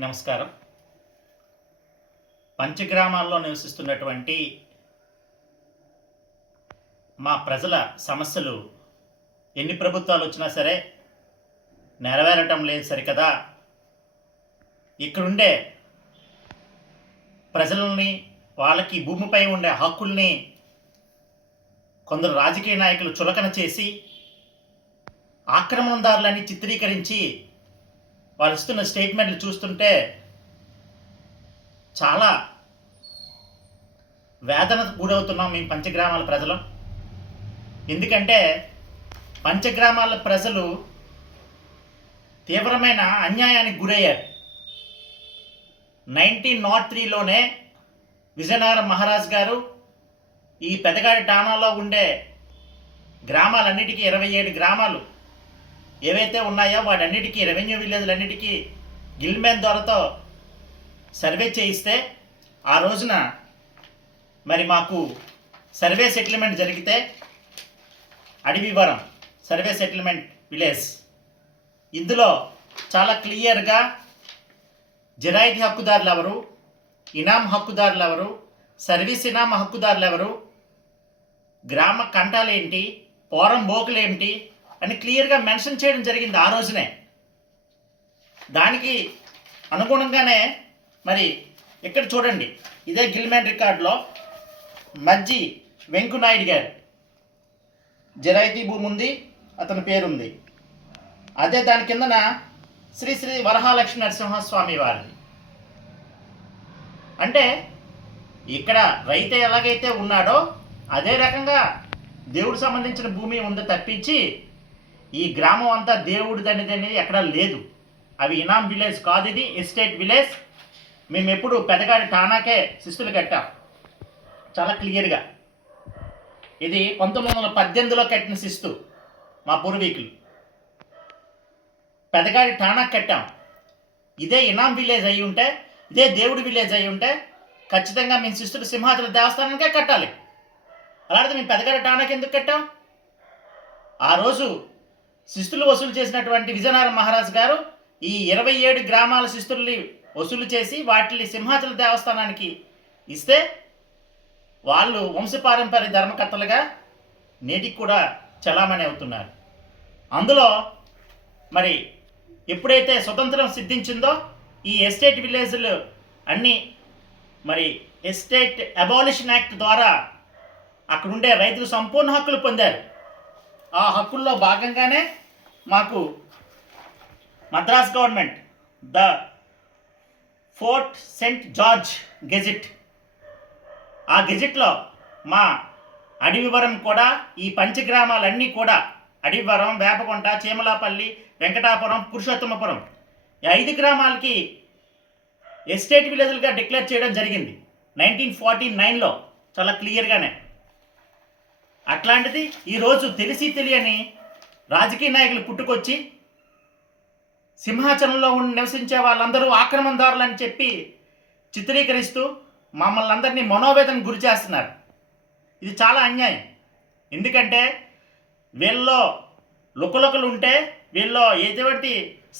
అందరికీ నమస్కారం. పంచగ్రామాల్లో నివసిస్తున్నటువంటి మా ప్రజల సమస్యలు ఎన్ని ప్రభుత్వాలు వచ్చినా సరే నెరవేరటం లేదు సరికదా. ఇక్కడుండే ప్రజలని, వాళ్ళకి భూమిపై ఉండే హక్కుల్ని కొందరు రాజకీయ నాయకులు చులకన చేసి ఆక్రమణదారులని చిత్రీకరించి వాళ్ళు ఇస్తున్న స్టేట్మెంట్లు చూస్తుంటే చాలా వేదనకు గురవుతున్నాం మేము పంచగ్రామాల ప్రజలు. ఎందుకంటే పంచగ్రామాల ప్రజలు తీవ్రమైన అన్యాయానికి గురయ్యారు. 1903లోనే విజయనగరం మహారాజ్ గారు ఈ పెదగాడి ఠాణాలో ఉండే గ్రామాలన్నిటికీ 27 గ్రామాలు ఏవైతే ఉన్నాయో వాటన్నిటికీ రెవెన్యూ విలేజ్లన్నిటికీ గిల్మెన్ ద్వారాతో సర్వే చేయిస్తే ఆ రోజున మరి మాకు సర్వే సెటిల్మెంట్ జరిగితే అడవివరం సర్వే సెటిల్మెంట్ విలేజ్, ఇందులో చాలా క్లియర్గా జరాయితీ హక్కుదారులు ఎవరు, ఇనాం హక్కుదారులు ఎవరు, సర్వీస్ ఇనాం హక్కుదారులు ఎవరు, గ్రామ కంటాలు ఏంటి, పోరం బోకులు ఏంటి అని క్లియర్గా మెన్షన్ చేయడం జరిగింది ఆ రోజునే. దానికి అనుగుణంగానే మరి ఇక్కడ చూడండి, ఇదే గిల్మెన్ రికార్డులో మజ్జి వెంకునాయుడు గారు జరాయితీ భూమి ఉంది, అతని పేరుంది. అదే దాని కిందన శ్రీ శ్రీ వరహాలక్ష్మి నరసింహస్వామి వారిది. అంటే ఇక్కడ రైతు ఎలాగైతే ఉన్నాడో అదే రకంగా దేవుడు సంబంధించిన భూమి ఉంది తప్పించి ఈ గ్రామం అంతా దేవుడిది అనేది ఎక్కడా లేదు. అవి ఇనాం విలేజ్ కాదు, ఇది ఎస్టేట్ విలేజ్. మేము ఎప్పుడు పెదగాడి ఠాణాకే శిస్తులు కట్టాం చాలా క్లియర్గా. ఇది 1918లో కట్టిన శిస్తు. మా పూర్వీకులు పెదగాడి ఠాణా కట్టాం. ఇదే ఇనాం విలేజ్ అయి ఉంటే, ఇదే దేవుడి విలేజ్ అయి ఉంటే ఖచ్చితంగా మేము శిస్తులు సింహాచల దేవస్థానానికే కట్టాలి. అలాంటిది మేము పెదగాడి ఠాణాకి ఎందుకు కట్టాం? ఆ రోజు శిస్తులు వసూలు చేసినటువంటి విజయనగరం మహారాజు గారు ఈ 27 గ్రామాల శిస్తుల్ని వసూలు చేసి వాటిని సింహాచల దేవస్థానానికి ఇస్తే వాళ్ళు వంశపారంపర్య ధర్మకర్తలుగా నేటికి కూడా చలామణి అవుతున్నారు. అందులో మరి ఎప్పుడైతే స్వతంత్రం సిద్ధించిందో ఈ ఎస్టేట్ విలేజ్లు అన్నీ మరి ఎస్టేట్ అబాలిషన్ యాక్ట్ ద్వారా అక్కడుండే రైతులు సంపూర్ణ హక్కులు పొందారు. ఆ హక్కుల్లో భాగంగానే మాకు Madras government the fort Saint George gazette, ఆ గెజిట్లో మా అడవివరం కూడా, ఈ పంచగ్రామాలన్నీ కూడా అడవివరం, వేపకొంట, చీమలాపల్లి, వెంకటాపురం, పురుషోత్తమపురం ఈ 5 గ్రామాలకి ఎస్టేట్ విలేజ్లుగా డిక్లేర్ చేయడం జరిగింది 1949లో చాలా క్లియర్గానే. అట్లాంటిది ఈరోజు తెలిసి తెలియని రాజకీయ నాయకులు పుట్టుకొచ్చి సింహాచలంలో నివసించే వాళ్ళందరూ ఆక్రమణదారులని చెప్పి చిత్రీకరిస్తూ మమ్మల్ని అందరినీ మనోవేదనకు గురి చేస్తున్నారు. ఇది చాలా అన్యాయం. ఎందుకంటే వీళ్ళలో లుకలుకలు ఉంటే, వీళ్ళలో ఎటువంటి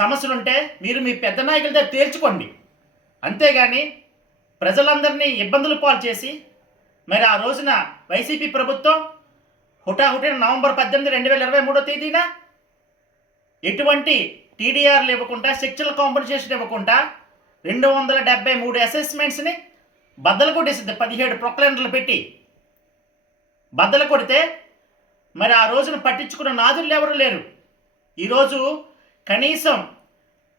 సమస్యలు ఉంటే మీరు మీ పెద్ద నాయకుల దగ్గర తేల్చుకోండి. అంతేగాని ప్రజలందరినీ ఇబ్బందులు పాలు చేసి మరి ఆ రోజున వైసీపీ ప్రభుత్వం హుటాహుటిన నవంబర్ 18, 2023 ఎటువంటి టీడీఆర్లు ఇవ్వకుండా, సెక్చువల్ కాంపెన్సేషన్ ఇవ్వకుండా 273 అసెస్మెంట్స్ని బద్దలు కొట్టేసింది. 17 ప్రొక్లైనర్లు పెట్టి బద్దలు కొడితే మరి ఆ రోజున పట్టించుకున్న నాదులు ఎవరు లేరు. ఈరోజు కనీసం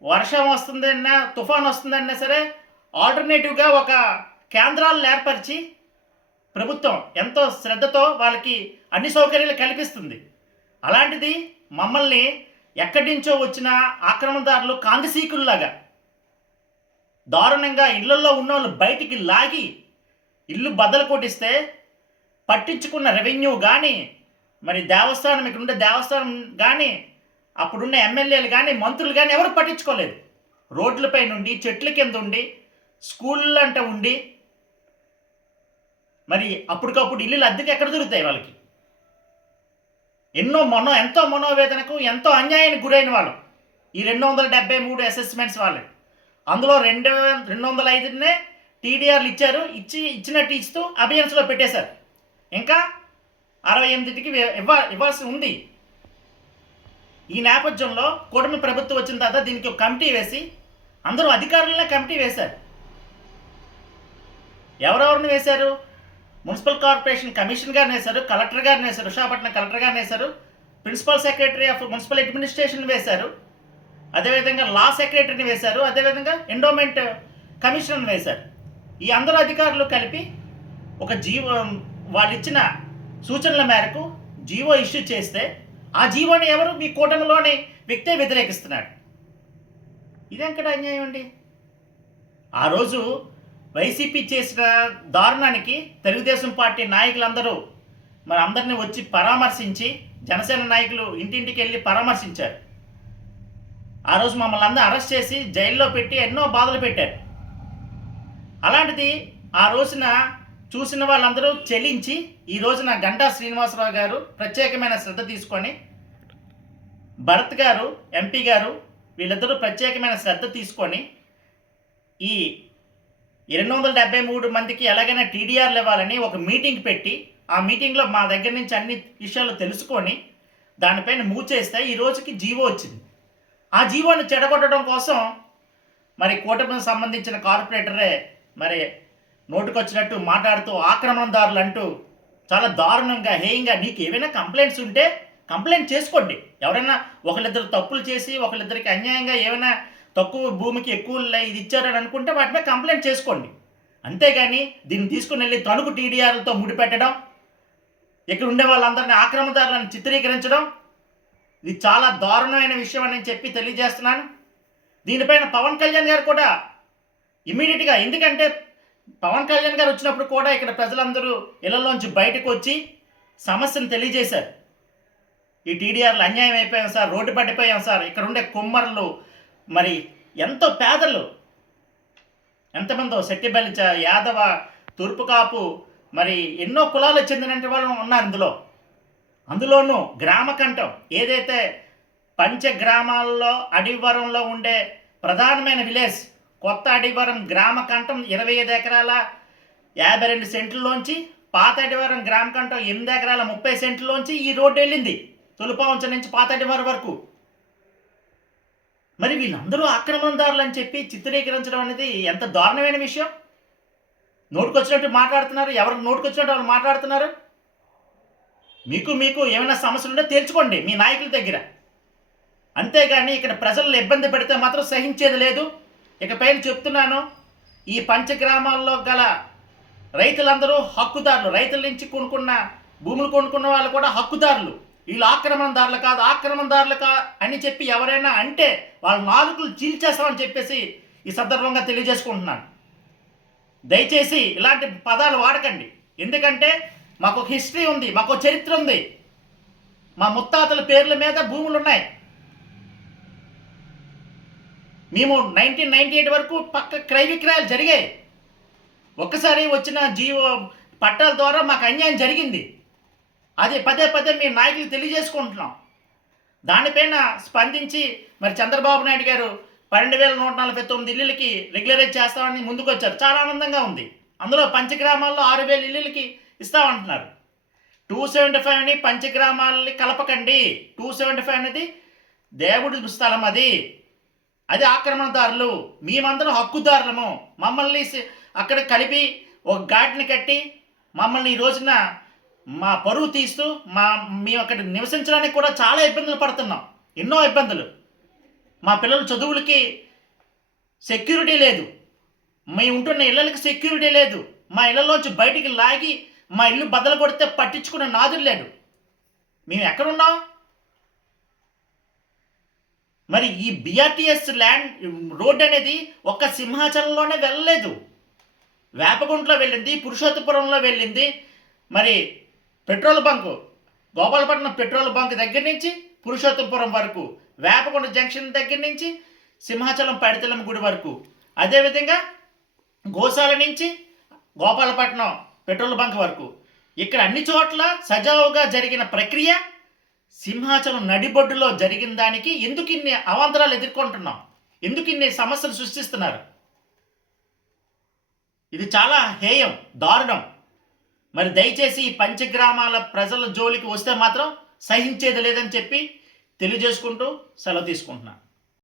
వర్షం వస్తుందన్నా, తుఫాన్ వస్తుందన్నా సరే ఆల్టర్నేటివ్గా ఒక కేంద్రాలను ఏర్పరిచి ప్రభుత్వం ఎంతో శ్రద్ధతో వాళ్ళకి అన్ని సౌకర్యాలు కల్పిస్తుంది. అలాంటిది మమ్మల్ని ఎక్కడి నుంచో వచ్చిన ఆక్రమణదారులు కాంతిసీకుల్లాగా దారుణంగా ఇళ్లలో ఉన్న వాళ్ళు బయటికి లాగి ఇల్లు బద్దలు కొట్టిస్తే పట్టించుకున్న రెవెన్యూ కానీ, మరి దేవస్థానం, ఇక్కడ ఉండే దేవస్థానం కానీ, అప్పుడున్న ఎమ్మెల్యేలు కానీ, మంత్రులు కానీ ఎవరు పట్టించుకోలేదు. రోడ్లపై నుండి, చెట్ల కింద ఉండి, స్కూళ్ళు అంటే ఉండి, మరి అప్పటికప్పుడు ఇల్లులు అద్దెకి ఎక్కడ దొరుకుతాయి వాళ్ళకి? ఎంతో మనోవేదనకు, ఎంతో అన్యాయానికి గురైన వాళ్ళు ఈ 273 అసెస్మెంట్స్ వాళ్ళు. అందులో 205నే టీడీఆర్లు ఇచ్చారు. ఇచ్చినట్టు ఇస్తూ అబియన్స్లో పెట్టేశారు. ఇంకా 68కి ఇవ్వాల్సి ఉంది. ఈ నేపథ్యంలో కూటమి ప్రభుత్వం వచ్చిన తర్వాత దీనికి ఒక కమిటీ వేసి అందరూ అధికారులనే కమిటీ వేశారు. ఎవరెవరిని వేశారు? మున్సిపల్ కార్పొరేషన్ కమిషన్ గారిని వేశారు, కలెక్టర్ గారిని వేశారు, విశాఖపట్నం కలెక్టర్ గారిని వేశారు, principal secretary of municipal administration వేశారు, అదేవిధంగా లా సెక్రటరీని వేశారు, అదేవిధంగా ఎండోమెంట్ కమిషనర్ని వేశారు. ఈ అందరు అధికారులు కలిపి ఒక వాళ్ళు ఇచ్చిన సూచనల మేరకు జీవో ఇష్యూ చేస్తే ఆ జీవోని ఎవరు? మీ కూటమిలోని వ్యక్తే వ్యతిరేకిస్తున్నాడు. ఇదెక్కడ అన్యాయం అండి? ఆ రోజు వైసీపీ చేసిన దారుణానికి తెలుగుదేశం పార్టీ నాయకులందరూ మరి అందరినీ వచ్చి పరామర్శించి, జనసేన నాయకులు ఇంటింటికి వెళ్ళి పరామర్శించారు. ఆ రోజు మమ్మల్ని అందరూ అరెస్ట్ చేసి జైల్లో పెట్టి ఎన్నో బాధలు పెట్టారు. అలాంటిది ఆ రోజున చూసిన వాళ్ళందరూ చెల్లించి ఈ రోజున గంటా శ్రీనివాసరావు గారు ప్రత్యేకమైన శ్రద్ధ తీసుకొని, భరత్ గారు ఎంపీ గారు వీళ్ళిద్దరూ ప్రత్యేకమైన శ్రద్ధ తీసుకొని ఈ 273 మందికి ఎలాగైనా టీడీఆర్లు ఇవ్వాలని ఒక మీటింగ్ పెట్టి, ఆ మీటింగ్లో మా దగ్గర నుంచి అన్ని విషయాలు తెలుసుకొని దానిపైన మూవ్ చేస్తే ఈ రోజుకి జీవో వచ్చింది. ఆ జీవోని చెడగొట్టడం కోసం మరి కూటమికి సంబంధించిన కార్పొరేటరే మరి నోటుకొచ్చినట్టు మాట్లాడుతూ ఆక్రమణదారులు అంటూ చాలా దారుణంగా, హేయంగా, నీకు ఏమైనా కంప్లైంట్స్ ఉంటే కంప్లైంట్ చేసుకోండి. ఎవరైనా ఒకళ్ళిద్దరు తప్పులు చేసి ఒకళ్ళిద్దరికి అన్యాయంగా ఏమైనా తక్కువ భూమికి ఎక్కువ ఇది ఇచ్చారని అనుకుంటే వాటి మీద కంప్లైంట్ చేసుకోండి. అంతేగాని దీన్ని తీసుకుని వెళ్ళి తణుకు టీడీఆర్లతో ముడిపెట్టడం, ఇక్కడ ఉండే వాళ్ళందరినీ ఆక్రమణదారులను చిత్రీకరించడం ఇది చాలా దారుణమైన విషయం అని చెప్పి తెలియజేస్తున్నాను. దీనిపైన పవన్ కళ్యాణ్ గారు కూడా ఇమ్మీడియట్గా, ఎందుకంటే పవన్ కళ్యాణ్ గారు వచ్చినప్పుడు కూడా ఇక్కడ ప్రజలందరూ ఇళ్లలోంచి బయటకు వచ్చి సమస్యను తెలియజేశారు. ఈ టీడీఆర్లు అన్యాయం అయిపోయాం సార్, రోడ్డు పడిపోయాం సార్, ఇక్కడ ఉండే కుమ్మరులు మరి ఎంతో పేదలు, ఎంతమందో శెట్టిబలిచ, యాదవ, తూర్పు కాపు, మరి ఎన్నో కులాలకు చెందిన వాళ్ళు ఉన్నారు అందులోనూ గ్రామకంఠం ఏదైతే పంచగ్రామాల్లో అడివరంలో ఉండే ప్రధానమైన విలేజ్ కొత్త అడివరం గ్రామకంఠం 25 ఎకరాల 52 సెంట్లలోంచి, పాత అడివరం గ్రామకంఠం 8 ఎకరాల 30 సెంట్లలోంచి ఈ రోడ్డు వెళ్ళింది తులపావంచ నుంచి పాత అడివరం వరకు. మరి వీళ్ళందరూ ఆక్రమణదారులు అని చెప్పి చిత్రీకరించడం అనేది ఎంత దారుణమైన విషయం. నోటుకొచ్చినట్టు మాట్లాడుతున్నారు, ఎవరికి నోటుకొచ్చినట్టు వాళ్ళు మాట్లాడుతున్నారు. మీకు ఏమైనా సమస్యలు ఉంటే తేల్చుకోండి మీ నాయకుల దగ్గర, అంతేగాని ఇక్కడ ప్రజలను ఇబ్బంది పెడితే మాత్రం సహించేది లేదు. ఇకపైన చెప్తున్నాను, ఈ పంచగ్రామాల్లో గల రైతులందరూ హక్కుదారులు, రైతుల నుంచి కొనుక్కున్న భూములు కొనుక్కున్న వాళ్ళు కూడా హక్కుదారులు. వీళ్ళు ఆక్రమణదారులు కాదు, ఆక్రమణదారులు అని చెప్పి ఎవరైనా అంటే వాళ్ళ నాలుకలు చీల్చేస్తామని చెప్పేసి ఈ సందర్భంగా తెలియజేసుకుంటున్నాను. దయచేసి ఇలాంటి పదాలు వాడకండి. ఎందుకంటే మాకు ఒక హిస్టరీ ఉంది, మాకు చరిత్ర ఉంది, మా ముత్తాతల పేర్ల మీద భూములు ఉన్నాయి. మేము 1998 వరకు పక్క క్రయ విక్రయాలు జరిగాయి. ఒక్కసారి వచ్చిన జీవో పట్టాల ద్వారా మాకు అన్యాయం జరిగింది. అది పదే మీ నాయకులు తెలియజేసుకుంటున్నాం. దానిపైన స్పందించి మరి చంద్రబాబు నాయుడు గారు 12,149 ఇల్లులకి రెగ్యులరైజ్ చేస్తామని ముందుకు వచ్చారు. చాలా ఆనందంగా ఉంది. అందులో పంచగ్రామాల్లో 6,000 ఇల్లులకి ఇస్తామంటున్నారు. 275ని పంచగ్రామాలని కలపకండి. 275 అనేది దేవుడి స్థలం, అది ఆక్రమణదారులు, మేమందరం హక్కుదారులము. మమ్మల్ని అక్కడ కలిపి ఒక ఘాట్ని కట్టి మమ్మల్ని ఈ రోజున మా పరువు తీస్తూ మేము అక్కడ నివసించడానికి కూడా చాలా ఇబ్బందులు పడుతున్నాం. ఎన్నో ఇబ్బందులు. మా పిల్లల చదువులకి సెక్యూరిటీ లేదు, మేము ఉంటున్న ఇళ్ళకి సెక్యూరిటీ లేదు, మా ఇళ్ళలోంచి బయటికి లాగి మా ఇల్లు బద్దలు కొడితే పట్టించుకున్న నాదులు లేడు. మేము ఎక్కడున్నాం? మరి ఈ బిఆర్టీఎస్ రోడ్ అనేది ఒక్క సింహాచలంలోనే వెళ్ళలేదు, వేపగుంటలో వెళ్ళింది, పురుషోత్తపురంలో వెళ్ళింది, మరి petrol bunk Gopalapatnam petrol bunk దగ్గర నుంచి పురుషోత్తపురం వరకు, వేపగుంట జంక్షన్ దగ్గర నుంచి సింహాచలం పడితెల్లమ్మ గుడి వరకు, అదేవిధంగా గోశాల నుంచి గోపాలపట్నం పెట్రోల్ బంక్ వరకు, ఇక్కడ అన్ని చోట్ల సజావుగా జరిగిన ప్రక్రియ సింహాచలం నడిబొడ్డులో జరిగిన దానికి ఎందుకు ఇన్ని అవాంతరాలు ఎదుర్కొంటున్నాం? ఎందుకు ఇన్ని సమస్యలు సృష్టిస్తున్నారు? ఇది చాలా హేయం, దారుణం. మరి దయచేసి ఈ పంచగ్రామాల ప్రజల జోలికి వస్తే మాత్రం సహించేది లేదని చెప్పి తెలియజేసుకుంటూ సెలవు తీసుకుంటున్నాను.